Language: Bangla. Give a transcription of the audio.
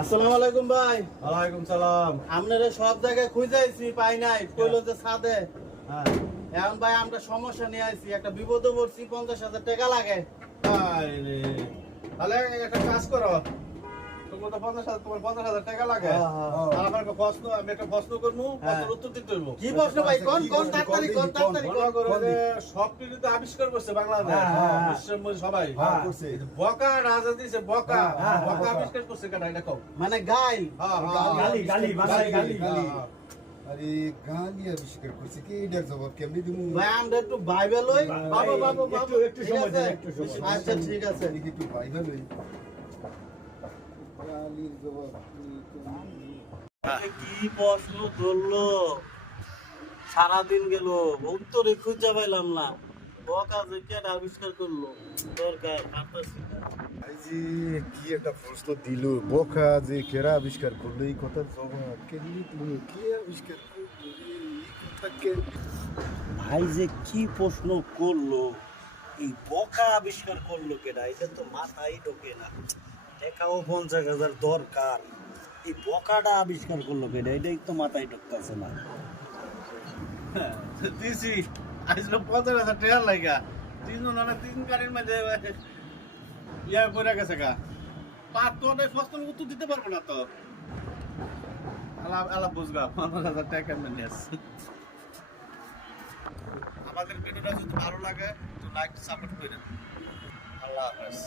আসসালামু আলাইকুম ভাই। ওয়ালাইকুম সালাম। আপনারা সব জায়গায় খুঁজাইছি পাই নাই। কইলো যে সাদে হ্যাঁ। এখন ভাই আমরা সমস্যা নিয়ে আইছি একটা বিপদে পড়ছি পঞ্চাশ হাজার টাকা লাগে। তাহলে একটা কাজ করো। তোমার তো পঞ্চাশ হাজার তোমার পঞ্চাশ হাজার টাকা লাগে। হ্যাঁ, হ্যাঁ। আর আমার প্রশ্ন আমি একটা প্রশ্ন করব হ্যাঁ। প্রশ্নের উত্তর দিতে হইব। কি প্রশ্ন ভাই? কোন কোন প্রশ্ন? কোন মনে কোন করো কিছু তো আবিষ্কার করছে বাংলাদেশ। বিশ্বের মধ্যে সবাই। করছে। বকা রাজা দিছে বকা। বকা। আবিষ্কার করছে কেন এটা কও। মানে গাইল। গালি, গালি, বাংলায় গালি। হ্যাঁ। আরে গালি আবিষ্কার করছে কি এটার জবাব? কেমনি দিমু? ভাই আমরা একটু বাইবেল হই। বাবু বাবু বাবু। একটু একটু সময় দেন একটু সময় আচ্ছা ঠিক আছে। একটু গালির জবাব কি প্রশ্ন ধরলো সারাদিন গেল উত্তরে খুঁজে পাইলাম না কেটে আবিষ্কার করল দরকার কি একটা প্রশ্ন বোকা যে কেরা আবিষ্কার করল এই আবিষ্কার ভাই যে কি প্রশ্ন করল এই বকা আবিষ্কার করল কেডা এটা তো মাথায় ঢোকে না টাকাও পঞ্চাশ হাজার দরকার। এই বকাটা আবিষ্কার করল এটাই তো মাথায় ঢুকতেছে না। দিছি। আজকে পঞ্চাশ হাজার লাগা তিনজন তিন গাড়ির করে গেছে গা। উত্তর দিতে পারব না তো। আলাপ আলাপ বুঝবা, পঞ্চাশ হাজার টাকা আমাদের ভিডিওটা যদি ভালো লাগে তো লাইক সাপোর্ট করেন আল্লাহ হাফেজ।